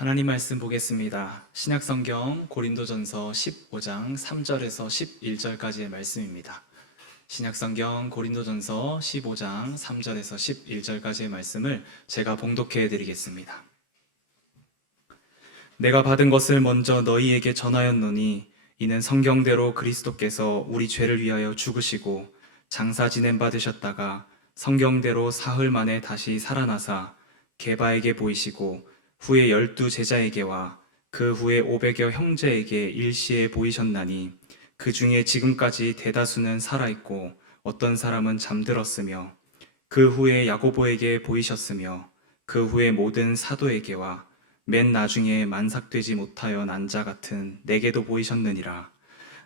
하나님 말씀 보겠습니다. 신약성경 고린도전서 15장 3절에서 11절까지의 말씀입니다. 신약성경 고린도전서 15장 3절에서 11절까지의 말씀을 제가 봉독해 드리겠습니다. 내가 받은 것을 먼저 너희에게 전하였노니 이는 성경대로 그리스도께서 우리 죄를 위하여 죽으시고 장사 지냄 받으셨다가 성경대로 사흘 만에 다시 살아나사 게바에게 보이시고 후에 12 제자에게와 그 후에 500여 형제에게 일시에 보이셨나니 그 중에 지금까지 대다수는 살아있고 어떤 사람은 잠들었으며 그 후에 야고보에게 보이셨으며 그 후에 모든 사도에게와 맨 나중에 만삭되지 못하여 난 자 같은 내게도 보이셨느니라.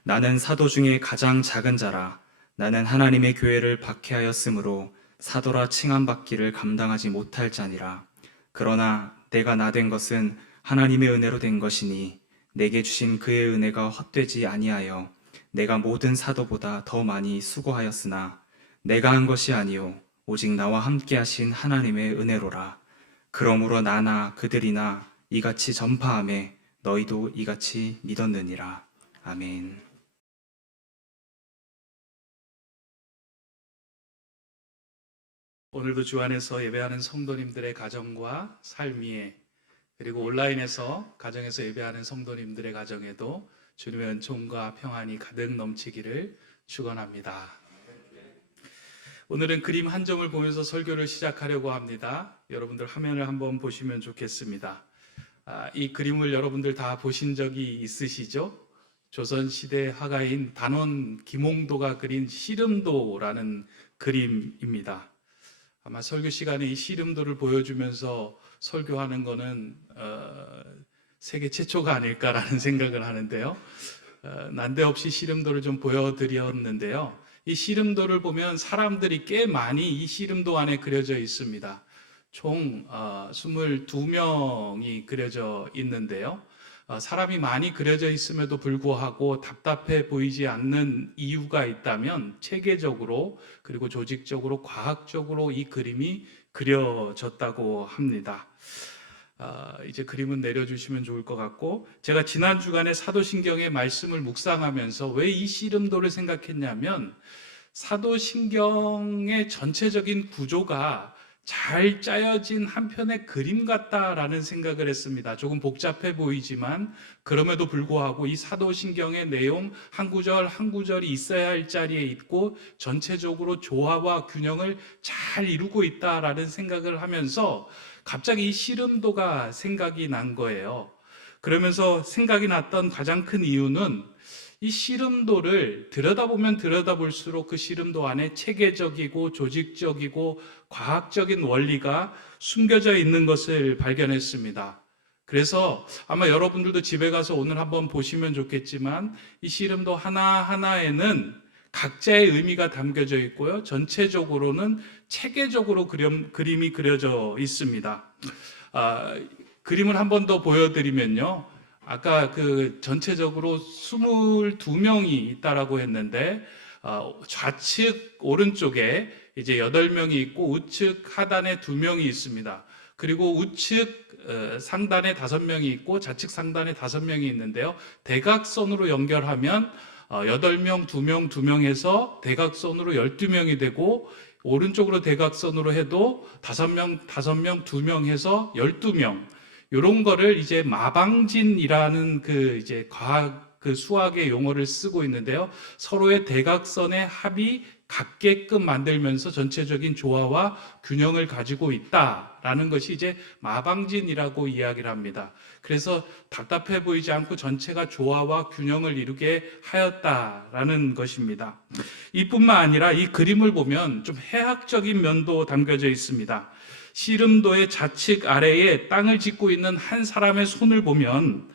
나는 사도 중에 가장 작은 자라. 나는 하나님의 교회를 박해하였으므로 사도라 칭함받기를 감당하지 못할 자니라. 그러나 내가 나 된 것은 하나님의 은혜로 된 것이니 내게 주신 그의 은혜가 헛되지 아니하여 내가 모든 사도보다 더 많이 수고하였으나 내가 한 것이 아니요 오직 나와 함께 하신 하나님의 은혜로라. 그러므로 나나 그들이나 이같이 전파하매 너희도 이같이 믿었느니라. 아멘. 오늘도 주 안에서 예배하는 성도님들의 가정과 삶 위에, 그리고 온라인에서 가정에서 예배하는 성도님들의 가정에도 주님의 은총과 평안이 가득 넘치기를 축원합니다. 오늘은 그림 한 점을 보면서 설교를 시작하려고 합니다. 여러분들 화면을 한번 보시면 좋겠습니다. 이 그림을 여러분들 다 보신 적이 있으시죠? 조선시대 화가인 단원 김홍도가 그린 씨름도라는 그림입니다. 아마 설교 시간에 이 씨름도를 보여주면서 설교하는 거는 세계 최초가 아닐까라는 생각을 하는데요. 난데없이 씨름도를 좀 보여드렸는데요. 이 씨름도를 보면 사람들이 꽤 많이 이 씨름도 안에 그려져 있습니다. 총 22명이 그려져 있는데요. 사람이 많이 그려져 있음에도 불구하고 답답해 보이지 않는 이유가 있다면 체계적으로, 그리고 조직적으로, 과학적으로 이 그림이 그려졌다고 합니다. 이제 그림은 내려주시면 좋을 것 같고, 제가 지난 주간에 사도신경의 말씀을 묵상하면서 왜 이 씨름도를 생각했냐면, 사도신경의 전체적인 구조가 잘 짜여진 한 편의 그림 같다라는 생각을 했습니다. 조금 복잡해 보이지만 그럼에도 불구하고 이 사도신경의 내용 한 구절 한 구절이 있어야 할 자리에 있고 전체적으로 조화와 균형을 잘 이루고 있다라는 생각을 하면서 갑자기 이 씨름도가 생각이 난 거예요. 그러면서 생각이 났던 가장 큰 이유는 이 씨름도를 들여다보면 들여다볼수록 그 씨름도 안에 체계적이고 조직적이고 과학적인 원리가 숨겨져 있는 것을 발견했습니다. 그래서 아마 여러분들도 집에 가서 오늘 한번 보시면 좋겠지만 이 씨름도 하나하나에는 각자의 의미가 담겨져 있고요. 전체적으로는 체계적으로 그림이 그려져 있습니다. 그림을 한 번 더 보여드리면요. 아까 그 전체적으로 22명이 있다라고 했는데 좌측 오른쪽에 이제 8명이 있고 우측 하단에 2명이 있습니다. 그리고 우측 상단에 5명이 있고 좌측 상단에 5명이 있는데요. 대각선으로 연결하면 8명, 2명, 2명 해서 대각선으로 12명이 되고, 오른쪽으로 대각선으로 해도 5명, 5명, 2명 해서 12명. 이런 거를 이제 마방진이라는 그 이제 과학, 그 수학의 용어를 쓰고 있는데요. 서로의 대각선의 합이 같게끔 만들면서 전체적인 조화와 균형을 가지고 있다라는 것이 이제 마방진이라고 이야기를 합니다. 그래서 답답해 보이지 않고 전체가 조화와 균형을 이루게 하였다라는 것입니다. 이뿐만 아니라 이 그림을 보면 좀 해학적인 면도 담겨져 있습니다. 씨름도의 좌측 아래에 땅을 짚고 있는 한 사람의 손을 보면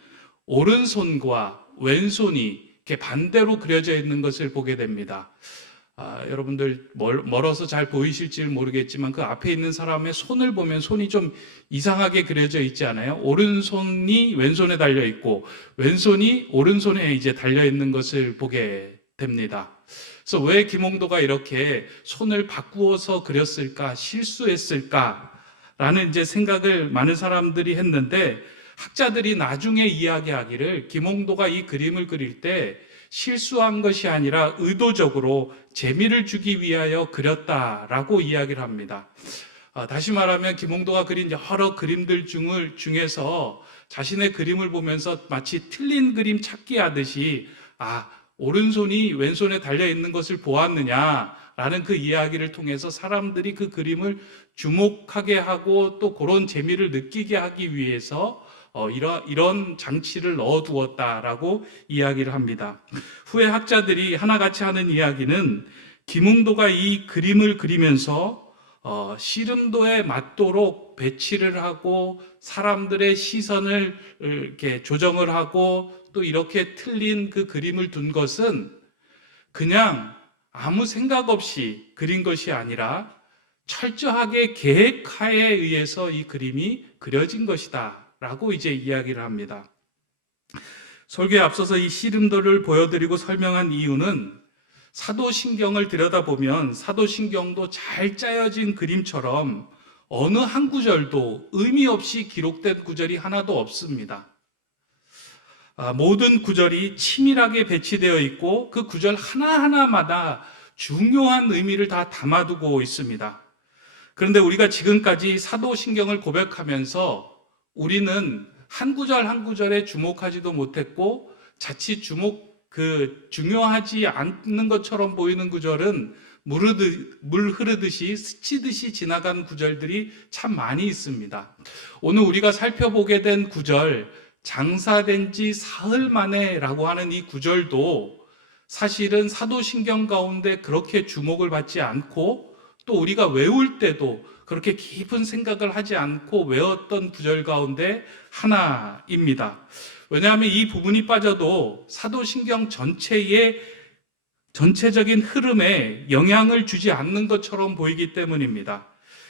오른손과 왼손이 이렇게 반대로 그려져 있는 것을 보게 됩니다. 여러분들 멀어서 잘 보이실지 모르겠지만 그 앞에 있는 사람의 손을 보면 손이 좀 이상하게 그려져 있지 않아요? 오른손이 왼손에 달려 있고 왼손이 오른손에 이제 달려 있는 것을 보게 됩니다. 그래서 왜 김홍도가 이렇게 손을 바꾸어서 그렸을까, 실수했을까 라는 이제 생각을 많은 사람들이 했는데, 학자들이 나중에 이야기하기를 김홍도가 이 그림을 그릴 때 실수한 것이 아니라 의도적으로 재미를 주기 위하여 그렸다라고 이야기를 합니다. 다시 말하면 김홍도가 그린 여러 그림들 중에서 자신의 그림을 보면서 마치 틀린 그림 찾기 하듯이 오른손이 왼손에 달려있는 것을 보았느냐라는 그 이야기를 통해서 사람들이 그 그림을 주목하게 하고 또 그런 재미를 느끼게 하기 위해서 이런 장치를 넣어두었다라고 이야기를 합니다. 후에 학자들이 하나같이 하는 이야기는 김홍도가 이 그림을 그리면서 씨름도에 맞도록 배치를 하고 사람들의 시선을 이렇게 조정을 하고 또 이렇게 틀린 그 그림을 둔 것은 그냥 아무 생각 없이 그린 것이 아니라 철저하게 계획하에 의해서 이 그림이 그려진 것이다 라고 이제 이야기를 합니다. 설교에 앞서서 이 씨름도를 보여드리고 설명한 이유는 사도신경을 들여다보면 사도신경도 잘 짜여진 그림처럼 어느 한 구절도 의미 없이 기록된 구절이 하나도 없습니다. 모든 구절이 치밀하게 배치되어 있고 그 구절 하나하나마다 중요한 의미를 다 담아두고 있습니다. 그런데 우리가 지금까지 사도신경을 고백하면서 우리는 한 구절 한 구절에 주목하지도 못했고 자칫 중요하지 않는 것처럼 보이는 구절은 물 흐르듯이 스치듯이 지나간 구절들이 참 많이 있습니다. 오늘 우리가 살펴보게 된 구절, 장사된 지 사흘 만에라고 하는 이 구절도 사실은 사도신경 가운데 그렇게 주목을 받지 않고 또 우리가 외울 때도 그렇게 깊은 생각을 하지 않고 외웠던 구절 가운데 하나입니다. 왜냐하면 이 부분이 빠져도 사도신경 전체적인 흐름에 영향을 주지 않는 것처럼 보이기 때문입니다.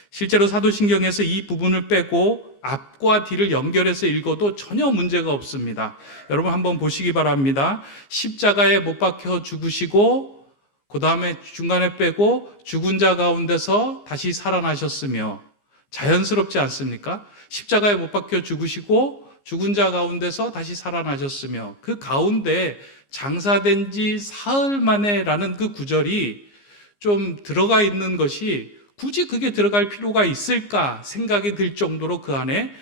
실제로 사도신경에서 이 부분을 빼고 앞과 뒤를 연결해서 읽어도 전혀 문제가 없습니다. 여러분 한번 보시기 바랍니다. 십자가에 못 박혀 죽으시고 그 다음에 중간에 빼고 죽은 자 가운데서 다시 살아나셨으며, 자연스럽지 않습니까? 십자가에 못 박혀 죽으시고 죽은 자 가운데서 다시 살아나셨으며, 그 가운데 장사된 지 사흘 만에라는 그 구절이 좀 들어가 있는 것이 굳이 그게 들어갈 필요가 있을까 생각이 들 정도로 그 안에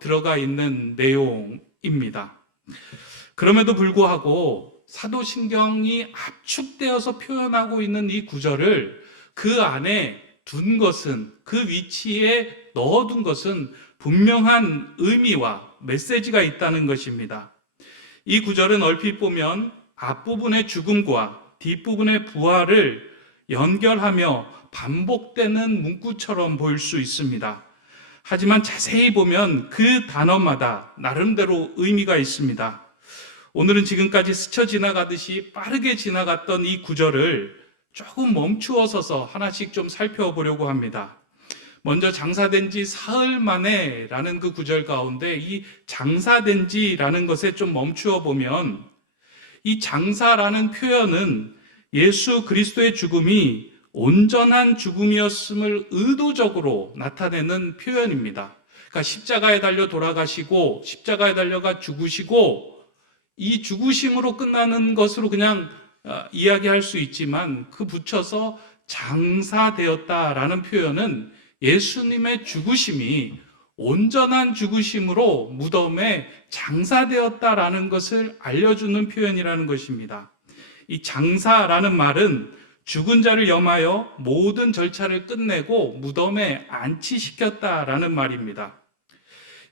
들어가 있는 내용입니다. 그럼에도 불구하고 사도신경이 압축되어서 표현하고 있는 이 구절을 그 안에 둔 것은, 그 위치에 넣어둔 것은 분명한 의미와 메시지가 있다는 것입니다. 이 구절은 얼핏 보면 앞부분의 죽음과 뒷부분의 부활을 연결하며 반복되는 문구처럼 보일 수 있습니다. 하지만 자세히 보면 그 단어마다 나름대로 의미가 있습니다. 오늘은 지금까지 스쳐 지나가듯이 빠르게 지나갔던 이 구절을 조금 멈추어 서서 하나씩 좀 살펴보려고 합니다. 먼저 장사된 지 사흘 만에 라는 그 구절 가운데 이 장사된 지라는 것에 좀 멈추어 보면, 이 장사라는 표현은 예수 그리스도의 죽음이 온전한 죽음이었음을 의도적으로 나타내는 표현입니다. 그러니까 십자가에 달려 돌아가시고 십자가에 달려가 죽으시고 이 죽으심으로 끝나는 것으로 그냥 이야기할 수 있지만, 그 붙여서 장사되었다라는 표현은 예수님의 죽으심이 온전한 죽으심으로 무덤에 장사되었다라는 것을 알려주는 표현이라는 것입니다. 이 장사라는 말은 죽은 자를 염하여 모든 절차를 끝내고 무덤에 안치시켰다라는 말입니다.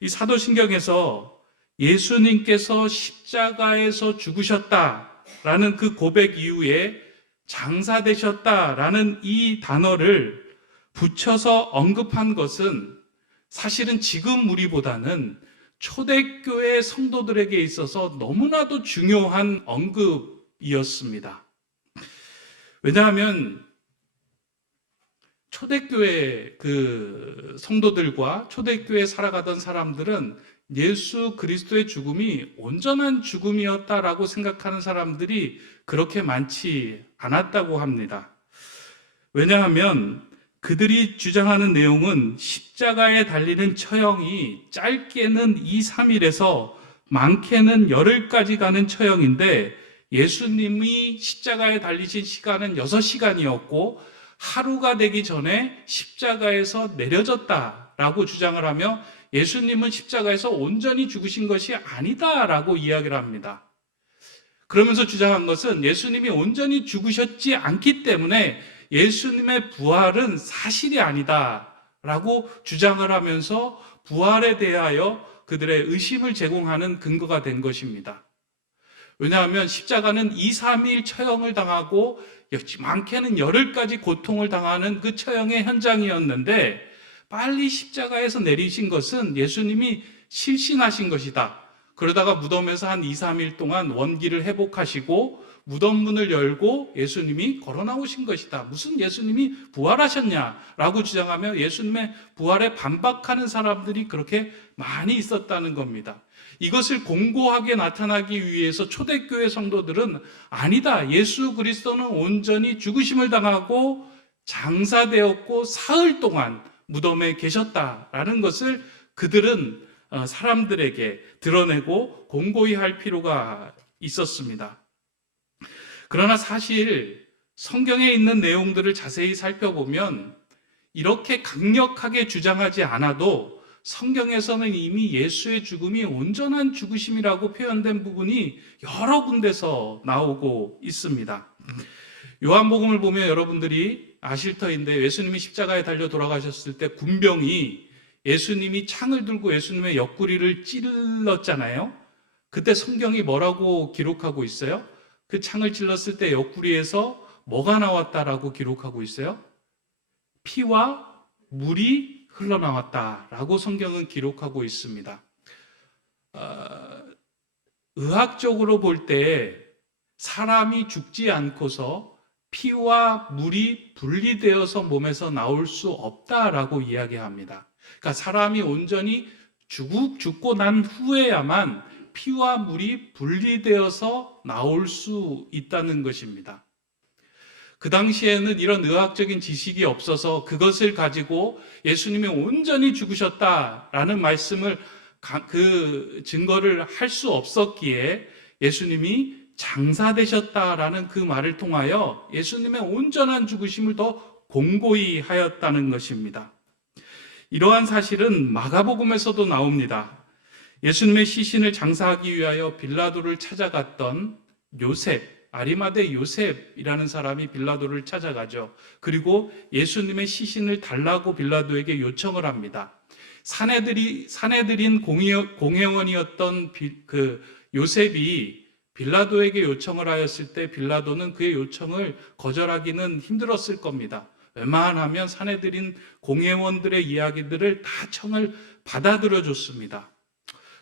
이 사도신경에서 예수님께서 십자가에서 죽으셨다라는 그 고백 이후에 장사되셨다라는 이 단어를 붙여서 언급한 것은 사실은 지금 우리보다는 초대교회 성도들에게 있어서 너무나도 중요한 언급이었습니다. 왜냐하면 초대교회 그 성도들과 초대교회에 살아가던 사람들은 예수 그리스도의 죽음이 온전한 죽음이었다라고 생각하는 사람들이 그렇게 많지 않았다고 합니다. 왜냐하면 그들이 주장하는 내용은 십자가에 달리는 처형이 짧게는 2, 3일에서 많게는 열흘까지 가는 처형인데 예수님이 십자가에 달리신 시간은 6시간이었고 하루가 되기 전에 십자가에서 내려졌다라고 주장을 하며 예수님은 십자가에서 온전히 죽으신 것이 아니다라고 이야기를 합니다. 그러면서 주장한 것은 예수님이 온전히 죽으셨지 않기 때문에 예수님의 부활은 사실이 아니다라고 주장을 하면서 부활에 대하여 그들의 의심을 제공하는 근거가 된 것입니다. 왜냐하면 십자가는 2, 3일 처형을 당하고 많게는 열흘까지 고통을 당하는 그 처형의 현장이었는데 빨리 십자가에서 내리신 것은 예수님이 실신하신 것이다. 그러다가 무덤에서 한 2, 3일 동안 원기를 회복하시고 무덤 문을 열고 예수님이 걸어 나오신 것이다. 무슨 예수님이 부활하셨냐라고 주장하며 예수님의 부활에 반박하는 사람들이 그렇게 많이 있었다는 겁니다. 이것을 공고하게 나타나기 위해서 초대교회 성도들은 아니다. 예수 그리스도는 온전히 죽으심을 당하고 장사되었고 사흘 동안 무덤에 계셨다라는 것을 그들은 사람들에게 드러내고 공고히 할 필요가 있었습니다. 그러나 사실 성경에 있는 내용들을 자세히 살펴보면 이렇게 강력하게 주장하지 않아도 성경에서는 이미 예수의 죽음이 온전한 죽으심이라고 표현된 부분이 여러 군데서 나오고 있습니다. 요한복음을 보면 여러분들이 아실 터인데 예수님이 십자가에 달려 돌아가셨을 때 군병이 예수님이 창을 들고 예수님의 옆구리를 찔렀잖아요. 그때 성경이 뭐라고 기록하고 있어요? 그 창을 찔렀을 때 옆구리에서 뭐가 나왔다라고 기록하고 있어요? 피와 물이 흘러나왔다라고 성경은 기록하고 있습니다. 의학적으로 볼 때 사람이 죽지 않고서 피와 물이 분리되어서 몸에서 나올 수 없다라고 이야기합니다. 그러니까 사람이 온전히 죽고 난 후에야만 피와 물이 분리되어서 나올 수 있다는 것입니다. 그 당시에는 이런 의학적인 지식이 없어서 그것을 가지고 예수님이 온전히 죽으셨다라는 말씀을 그 증거를 할 수 없었기에 예수님이 장사되셨다라는 그 말을 통하여 예수님의 온전한 죽으심을 더 공고히 하였다는 것입니다. 이러한 사실은 마가복음에서도 나옵니다. 예수님의 시신을 장사하기 위하여 빌라도를 찾아갔던 요셉, 아리마대 요셉이라는 사람이 빌라도를 찾아가죠. 그리고 예수님의 시신을 달라고 빌라도에게 요청을 합니다. 사내들인 공회원이었던 그 요셉이 빌라도에게 요청을 하였을 때 빌라도는 그의 요청을 거절하기는 힘들었을 겁니다. 웬만하면 사내들인 공회원들의 이야기들을 다 청을 받아들여 줬습니다.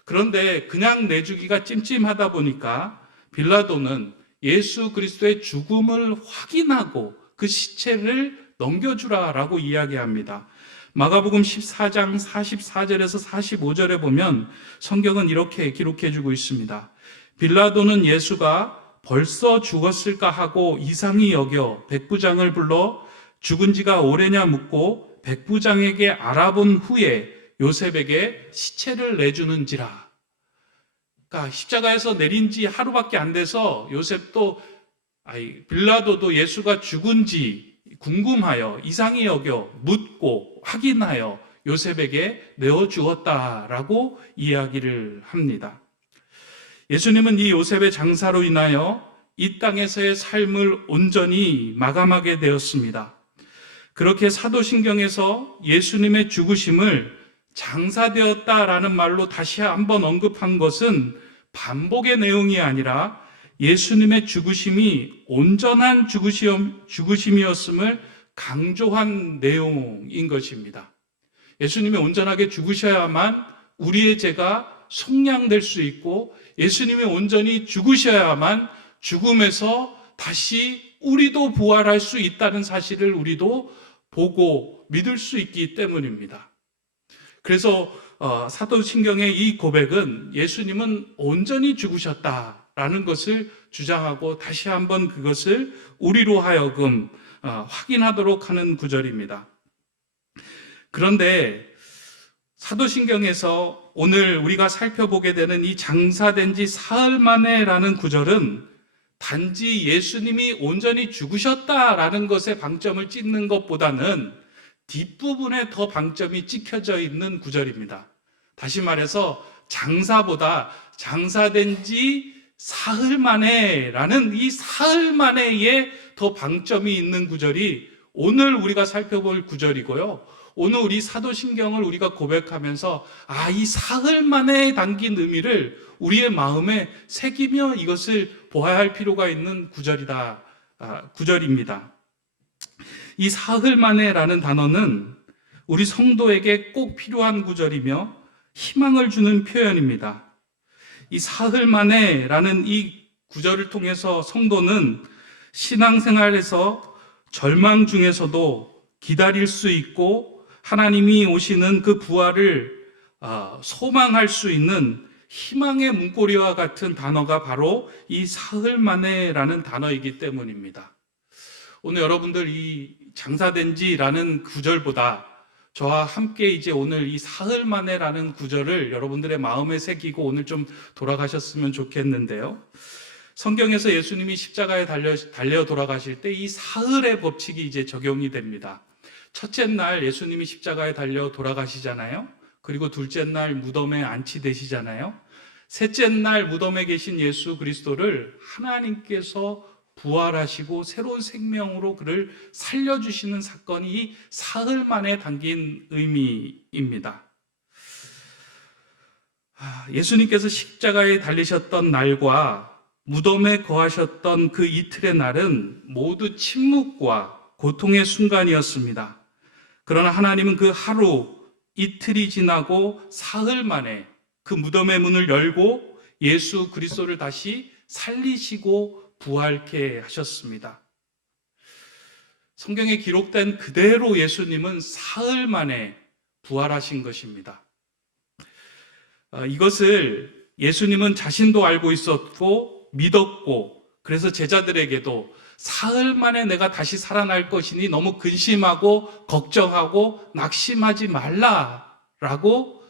그런데 그냥 내주기가 찜찜하다 보니까 빌라도는 예수 그리스도의 죽음을 확인하고 그 시체를 넘겨주라라고 이야기합니다. 마가복음 14장 44절에서 45절에 보면 성경은 이렇게 기록해주고 있습니다. 빌라도는 예수가 벌써 죽었을까 하고 이상히 여겨 백부장을 불러 죽은 지가 오래냐 묻고 백부장에게 알아본 후에 요셉에게 시체를 내주는지라. 그러니까 십자가에서 내린 지 하루밖에 안 돼서 빌라도도 예수가 죽은지 궁금하여 이상히 여겨 묻고 확인하여 요셉에게 내어주었다라고 이야기를 합니다. 예수님은 이 요셉의 장사로 인하여 이 땅에서의 삶을 온전히 마감하게 되었습니다. 그렇게 사도신경에서 예수님의 죽으심을 장사되었다라는 말로 다시 한번 언급한 것은 반복의 내용이 아니라 예수님의 죽으심이 온전한 죽으심이었음을 강조한 내용인 것입니다. 예수님이 온전하게 죽으셔야만 우리의 죄가 속량될 수 있고 예수님이 온전히 죽으셔야만 죽음에서 다시 우리도 부활할 수 있다는 사실을 우리도 보고 믿을 수 있기 때문입니다. 그래서 사도신경의 이 고백은 예수님은 온전히 죽으셨다라는 것을 주장하고 다시 한번 그것을 우리로 하여금 확인하도록 하는 구절입니다. 그런데 사도신경에서 오늘 우리가 살펴보게 되는 이 장사된 지 사흘 만에라는 구절은 단지 예수님이 온전히 죽으셨다라는 것에 방점을 찍는 것보다는 뒷부분에 더 방점이 찍혀져 있는 구절입니다. 다시 말해서 장사된 지 사흘 만에라는 이 사흘 만에에 더 방점이 있는 구절이 오늘 우리가 살펴볼 구절이고요. 오늘 우리 사도신경을 우리가 고백하면서 이 사흘 만에 담긴 의미를 우리의 마음에 새기며 이것을 보아야 할 필요가 있는 구절입니다. 이 사흘 만에라는 단어는 우리 성도에게 꼭 필요한 구절이며 희망을 주는 표현입니다. 이 사흘 만에라는 이 구절을 통해서 성도는 신앙생활에서 절망 중에서도 기다릴 수 있고 하나님이 오시는 그 부활을 소망할 수 있는 희망의 문고리와 같은 단어가 바로 이 사흘 만에라는 단어이기 때문입니다. 오늘 여러분들 이 장사된 지라는 구절보다 저와 함께 이제 오늘 이 사흘 만에라는 구절을 여러분들의 마음에 새기고 오늘 좀 돌아가셨으면 좋겠는데요. 성경에서 예수님이 십자가에 달려 돌아가실 때 이 사흘의 법칙이 이제 적용이 됩니다. 첫째 날 예수님이 십자가에 달려 돌아가시잖아요. 그리고 둘째 날 무덤에 안치되시잖아요. 셋째 날 무덤에 계신 예수 그리스도를 하나님께서 부활하시고 새로운 생명으로 그를 살려주시는 사건이 이 사흘 만에 담긴 의미입니다. 예수님께서 십자가에 달리셨던 날과 무덤에 거하셨던 그 이틀의 날은 모두 침묵과 고통의 순간이었습니다. 그러나 하나님은 그 하루, 이틀이 지나고 사흘 만에 그 무덤의 문을 열고 예수 그리스도를 다시 살리시고 부활케 하셨습니다. 성경에 기록된 그대로 예수님은 사흘 만에 부활하신 것입니다. 이것을 예수님은 자신도 알고 있었고 믿었고 그래서 제자들에게도 사흘 만에 내가 다시 살아날 것이니 너무 근심하고 걱정하고 낙심하지 말라라고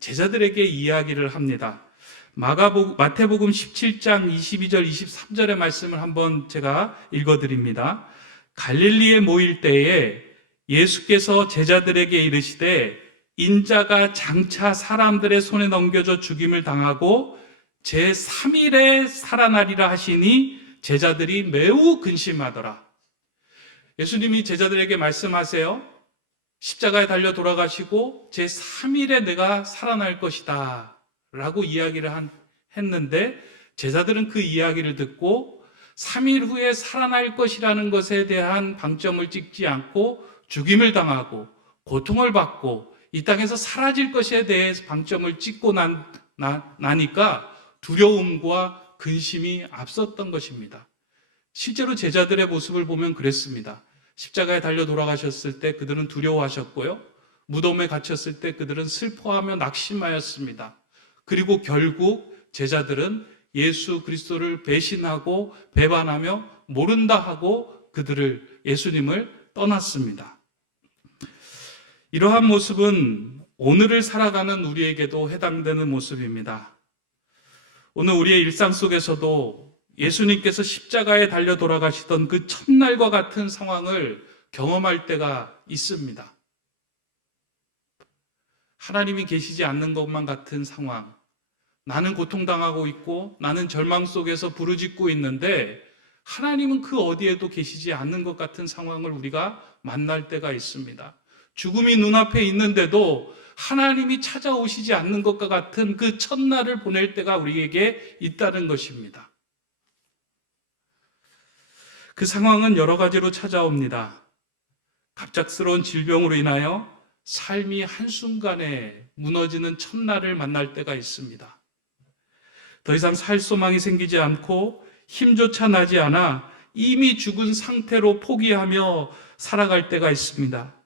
제자들에게 이야기를 합니다. 마태복음 17장 22절 23절의 말씀을 한번 제가 읽어드립니다. 갈릴리에 모일 때에 예수께서 제자들에게 이르시되 인자가 장차 사람들의 손에 넘겨져 죽임을 당하고 제3일에 살아나리라 하시니 제자들이 매우 근심하더라. 예수님이 제자들에게 말씀하세요. 십자가에 달려 돌아가시고 제3일에 내가 살아날 것이다 라고 이야기를 했는데 제자들은 그 이야기를 듣고 3일 후에 살아날 것이라는 것에 대한 방점을 찍지 않고 죽임을 당하고 고통을 받고 이 땅에서 사라질 것에 대해서 방점을 찍고 나니까 두려움과 근심이 앞섰던 것입니다. 실제로 제자들의 모습을 보면 그랬습니다. 십자가에 달려 돌아가셨을 때 그들은 두려워하셨고요. 무덤에 갇혔을 때 그들은 슬퍼하며 낙심하였습니다. 그리고 결국 제자들은 예수 그리스도를 배신하고 배반하며 모른다 하고 예수님을 떠났습니다. 이러한 모습은 오늘을 살아가는 우리에게도 해당되는 모습입니다. 오늘 우리의 일상 속에서도 예수님께서 십자가에 달려 돌아가시던 그 첫날과 같은 상황을 경험할 때가 있습니다. 하나님이 계시지 않는 것만 같은 상황. 나는 고통당하고 있고 나는 절망 속에서 부르짖고 있는데 하나님은 그 어디에도 계시지 않는 것 같은 상황을 우리가 만날 때가 있습니다. 죽음이 눈앞에 있는데도 하나님이 찾아오시지 않는 것과 같은 그 첫날을 보낼 때가 우리에게 있다는 것입니다. 그 상황은 여러 가지로 찾아옵니다. 갑작스러운 질병으로 인하여 삶이 한순간에 무너지는 첫날을 만날 때가 있습니다. 더 이상 살 소망이 생기지 않고 힘조차 나지 않아 이미 죽은 상태로 포기하며 살아갈 때가 있습니다.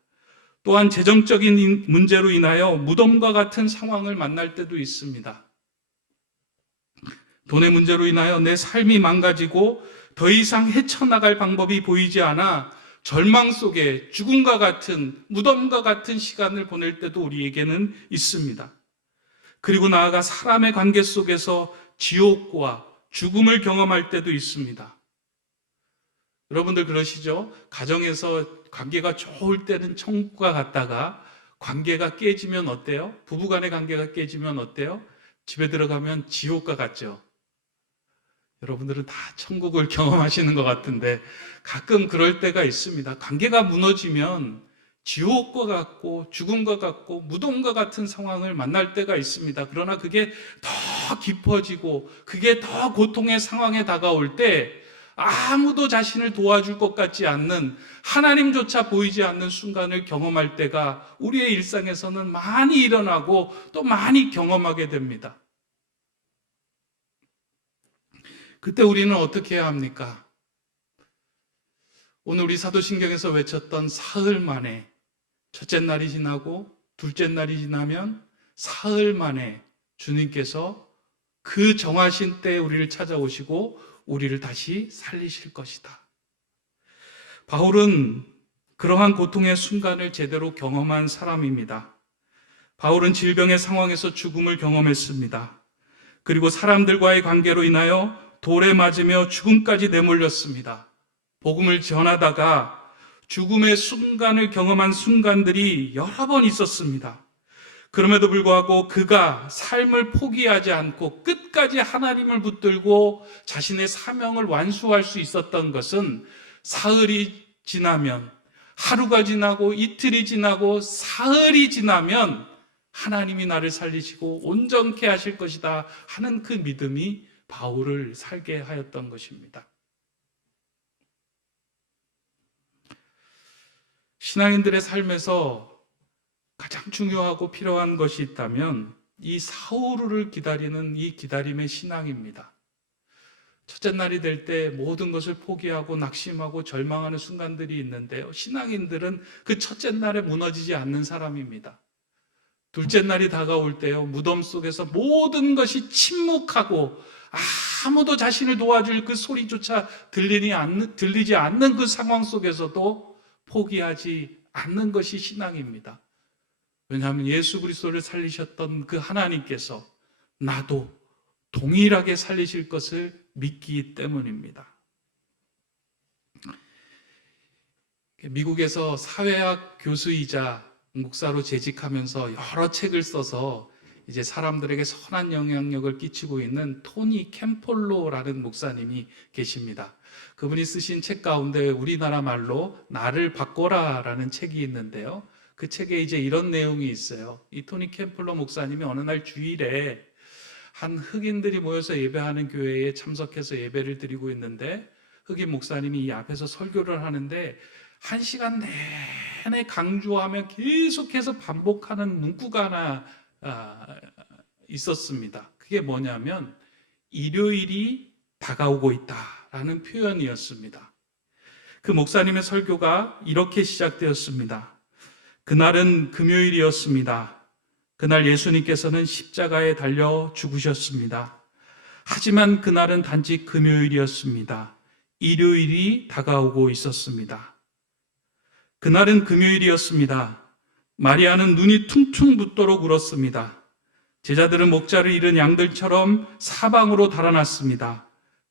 또한 재정적인 문제로 인하여 무덤과 같은 상황을 만날 때도 있습니다. 돈의 문제로 인하여 내 삶이 망가지고 더 이상 헤쳐나갈 방법이 보이지 않아 절망 속에 죽음과 같은, 무덤과 같은 시간을 보낼 때도 우리에게는 있습니다. 그리고 나아가 사람의 관계 속에서 지옥과 죽음을 경험할 때도 있습니다. 여러분들 그러시죠? 가정에서 관계가 좋을 때는 천국과 같다가 관계가 깨지면 어때요? 부부간의 관계가 깨지면 어때요? 집에 들어가면 지옥과 같죠? 여러분들은 다 천국을 경험하시는 것 같은데 가끔 그럴 때가 있습니다. 관계가 무너지면 지옥과 같고 죽음과 같고 무덤과 같은 상황을 만날 때가 있습니다. 그러나 그게 더 깊어지고 그게 더 고통의 상황에 다가올 때 아무도 자신을 도와줄 것 같지 않는, 하나님조차 보이지 않는 순간을 경험할 때가 우리의 일상에서는 많이 일어나고 또 많이 경험하게 됩니다. 그때 우리는 어떻게 해야 합니까? 오늘 우리 사도신경에서 외쳤던 사흘 만에, 첫째 날이 지나고 둘째 날이 지나면 사흘 만에 주님께서 그 정하신 때에 우리를 찾아오시고 우리를 다시 살리실 것이다. 바울은 그러한 고통의 순간을 제대로 경험한 사람입니다. 바울은 질병의 상황에서 죽음을 경험했습니다. 그리고 사람들과의 관계로 인하여 돌에 맞으며 죽음까지 내몰렸습니다. 복음을 전하다가 죽음의 순간을 경험한 순간들이 여러 번 있었습니다. 그럼에도 불구하고 그가 삶을 포기하지 않고 끝까지 하나님을 붙들고 자신의 사명을 완수할 수 있었던 것은 사흘이 지나면, 하루가 지나고 이틀이 지나고 사흘이 지나면 하나님이 나를 살리시고 온전케 하실 것이다 하는 그 믿음이 바울을 살게 하였던 것입니다. 신앙인들의 삶에서 가장 중요하고 필요한 것이 있다면 이 사후를 기다리는 이 기다림의 신앙입니다. 첫째 날이 될 때 모든 것을 포기하고 낙심하고 절망하는 순간들이 있는데요. 신앙인들은 그 첫째 날에 무너지지 않는 사람입니다. 둘째 날이 다가올 때요, 무덤 속에서 모든 것이 침묵하고 아무도 자신을 도와줄 그 소리조차 들리지 않는 그 상황 속에서도 포기하지 않는 것이 신앙입니다. 왜냐하면 예수 그리스도를 살리셨던 그 하나님께서 나도 동일하게 살리실 것을 믿기 때문입니다. 미국에서 사회학 교수이자 목사로 재직하면서 여러 책을 써서 이제 사람들에게 선한 영향력을 끼치고 있는 토니 캠폴로라는 목사님이 계십니다. 그분이 쓰신 책 가운데 우리나라 말로 나를 바꿔라라는 책이 있는데요. 그 책에 이제 이런 내용이 있어요. 이 토니 캠폴로 목사님이 어느 날 주일에 한 흑인들이 모여서 예배하는 교회에 참석해서 예배를 드리고 있는데 흑인 목사님이 이 앞에서 설교를 하는데 1시간 내내 강조하며 계속해서 반복하는 문구가 하나 있었습니다. 그게 뭐냐면 일요일이 다가오고 있다라는 표현이었습니다. 그 목사님의 설교가 이렇게 시작되었습니다. 그날은 금요일이었습니다. 그날 예수님께서는 십자가에 달려 죽으셨습니다. 하지만 그날은 단지 금요일이었습니다. 일요일이 다가오고 있었습니다. 그날은 금요일이었습니다. 마리아는 눈이 퉁퉁 붓도록 울었습니다. 제자들은 목자를 잃은 양들처럼 사방으로 달아났습니다.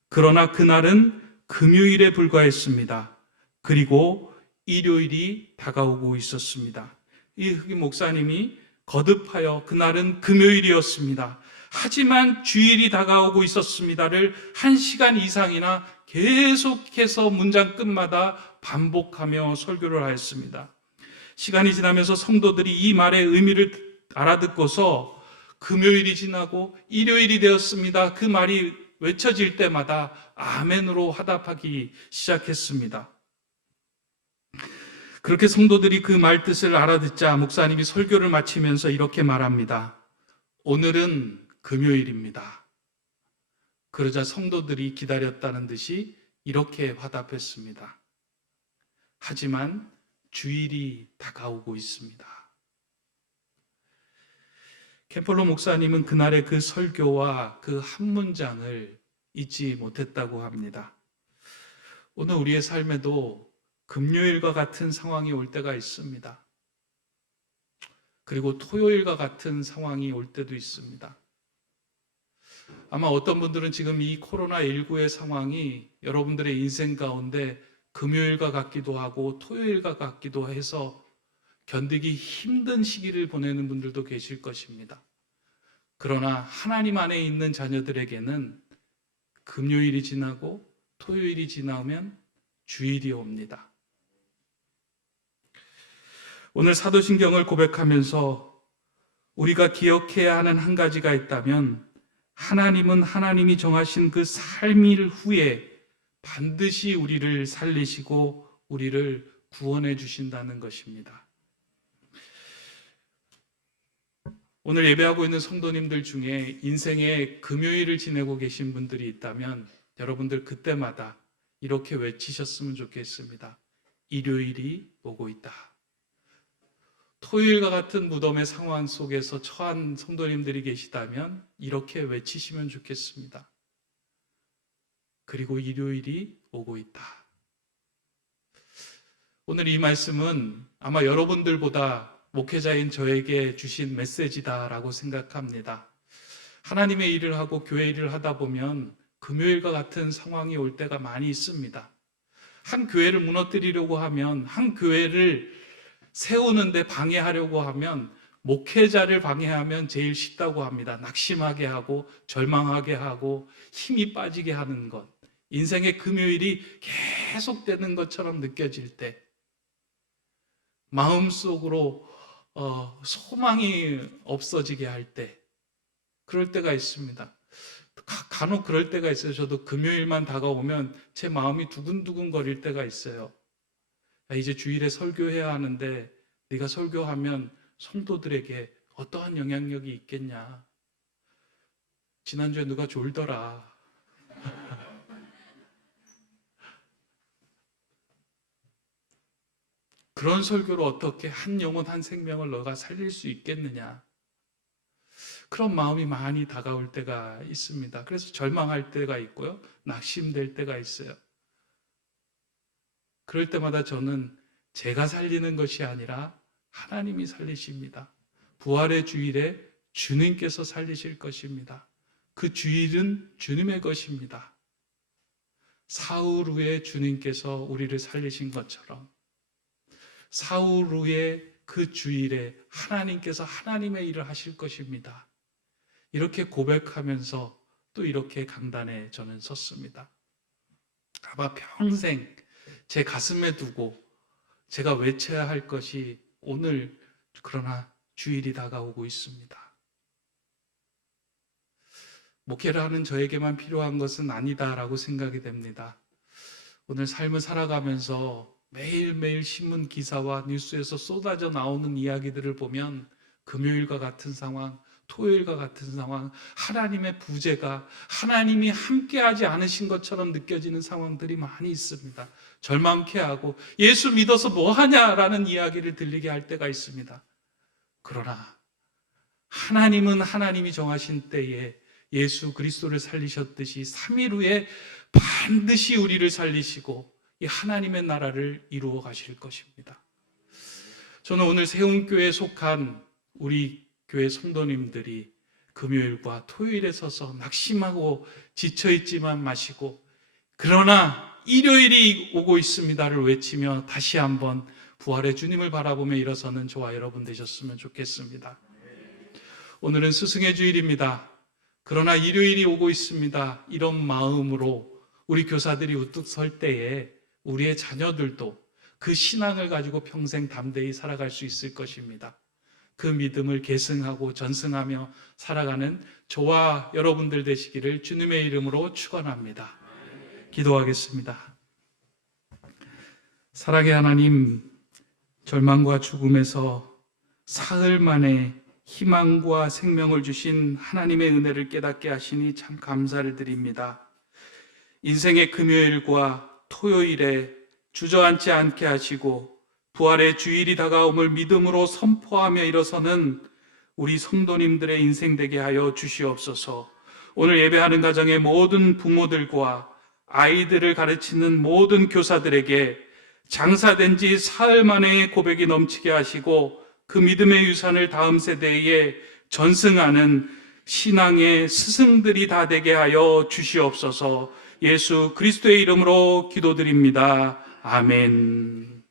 그러나 그날은 금요일에 불과했습니다. 그리고 일요일이 다가오고 있었습니다. 이 흑인 목사님이 거듭하여 그날은 금요일이었습니다. 하지만 주일이 다가오고 있었습니다를 1시간 이상이나 계속해서 문장 끝마다 반복하며 설교를 하였습니다. 시간이 지나면서 성도들이 이 말의 의미를 알아듣고서 금요일이 지나고 일요일이 되었습니다. 그 말이 외쳐질 때마다 아멘으로 화답하기 시작했습니다. 그렇게 성도들이 그 말 뜻을 알아듣자 목사님이 설교를 마치면서 이렇게 말합니다. 오늘은 금요일입니다. 그러자 성도들이 기다렸다는 듯이 이렇게 화답했습니다. 하지만 주일이 다가오고 있습니다. 캠폴로 목사님은 그날의 그 설교와 그 한 문장을 잊지 못했다고 합니다. 오늘 우리의 삶에도 금요일과 같은 상황이 올 때가 있습니다. 그리고 토요일과 같은 상황이 올 때도 있습니다. 아마 어떤 분들은 지금 이 코로나19의 상황이 여러분들의 인생 가운데 금요일과 같기도 하고 토요일과 같기도 해서 견디기 힘든 시기를 보내는 분들도 계실 것입니다. 그러나 하나님 안에 있는 자녀들에게는 금요일이 지나고 토요일이 지나면 주일이 옵니다. 오늘 사도신경을 고백하면서 우리가 기억해야 하는 한 가지가 있다면, 하나님은 하나님이 정하신 그 삶일 후에 반드시 우리를 살리시고 우리를 구원해 주신다는 것입니다. 오늘 예배하고 있는 성도님들 중에 인생의 금요일을 지내고 계신 분들이 있다면 여러분들 그때마다 이렇게 외치셨으면 좋겠습니다. 일요일이 오고 있다. 토요일과 같은 무덤의 상황 속에서 처한 성도님들이 계시다면 이렇게 외치시면 좋겠습니다. 그리고 일요일이 오고 있다. 오늘 이 말씀은 아마 여러분들보다 목회자인 저에게 주신 메시지다라고 생각합니다. 하나님의 일을 하고 교회 일을 하다 보면 금요일과 같은 상황이 올 때가 많이 있습니다. 한 교회를 무너뜨리려고 하면, 한 교회를 세우는데 방해하려고 하면, 목회자를 방해하면 제일 쉽다고 합니다. 낙심하게 하고 절망하게 하고 힘이 빠지게 하는 것. 인생의 금요일이 계속되는 것처럼 느껴질 때, 마음속으로 소망이 없어지게 할 때, 그럴 때가 있습니다. 간혹 그럴 때가 있어요. 저도 금요일만 다가오면 제 마음이 두근두근 거릴 때가 있어요. 이제 주일에 설교해야 하는데 네가 설교하면 성도들에게 어떠한 영향력이 있겠냐. 지난주에 누가 졸더라. 그런 설교로 어떻게 한 영혼 한 생명을 너가 살릴 수 있겠느냐. 그런 마음이 많이 다가올 때가 있습니다. 그래서 절망할 때가 있고요, 낙심될 때가 있어요. 그럴 때마다 저는 제가 살리는 것이 아니라 하나님이 살리십니다. 부활의 주일에 주님께서 살리실 것입니다. 그 주일은 주님의 것입니다. 사흘 후에 주님께서 우리를 살리신 것처럼 사흘 후에 그 주일에 하나님께서 하나님의 일을 하실 것입니다. 이렇게 고백하면서 또 이렇게 강단에 저는 섰습니다. 아마 평생 제 가슴에 두고 제가 외쳐야 할 것이 오늘, 그러나 주일이 다가오고 있습니다. 목회를 하는 저에게만 필요한 것은 아니다라고 생각이 됩니다. 오늘 삶을 살아가면서 매일매일 신문 기사와 뉴스에서 쏟아져 나오는 이야기들을 보면 금요일과 같은 상황, 토요일과 같은 상황, 하나님의 부재가, 하나님이 함께하지 않으신 것처럼 느껴지는 상황들이 많이 있습니다. 절망케 하고 예수 믿어서 뭐하냐라는 이야기를 들리게 할 때가 있습니다. 그러나 하나님은 하나님이 정하신 때에 예수 그리스도를 살리셨듯이 3일 후에 반드시 우리를 살리시고 이 하나님의 나라를 이루어 가실 것입니다. 저는 오늘 세움교회에 속한 우리 교회 성도님들이 금요일과 토요일에 서서 낙심하고 지쳐있지만 마시고, 그러나 일요일이 오고 있습니다를 외치며 다시 한번 부활의 주님을 바라보며 일어서는 저와 여러분 되셨으면 좋겠습니다. 오늘은 스승의 주일입니다. 그러나 일요일이 오고 있습니다. 이런 마음으로 우리 교사들이 우뚝 설 때에 우리의 자녀들도 그 신앙을 가지고 평생 담대히 살아갈 수 있을 것입니다. 그 믿음을 계승하고 전승하며 살아가는 저와 여러분들 되시기를 주님의 이름으로 축원합니다. 기도하겠습니다. 사랑의 하나님, 절망과 죽음에서 사흘 만에 희망과 생명을 주신 하나님의 은혜를 깨닫게 하시니 참 감사를 드립니다. 인생의 금요일과 토요일에 주저앉지 않게 하시고 부활의 주일이 다가옴을 믿음으로 선포하며 일어서는 우리 성도님들의 인생 되게 하여 주시옵소서. 오늘 예배하는 가정의 모든 부모들과 아이들을 가르치는 모든 교사들에게 장사된 지 사흘 만에 고백이 넘치게 하시고 그 믿음의 유산을 다음 세대에 전승하는 신앙의 스승들이 다 되게 하여 주시옵소서. 예수 그리스도의 이름으로 기도드립니다. 아멘.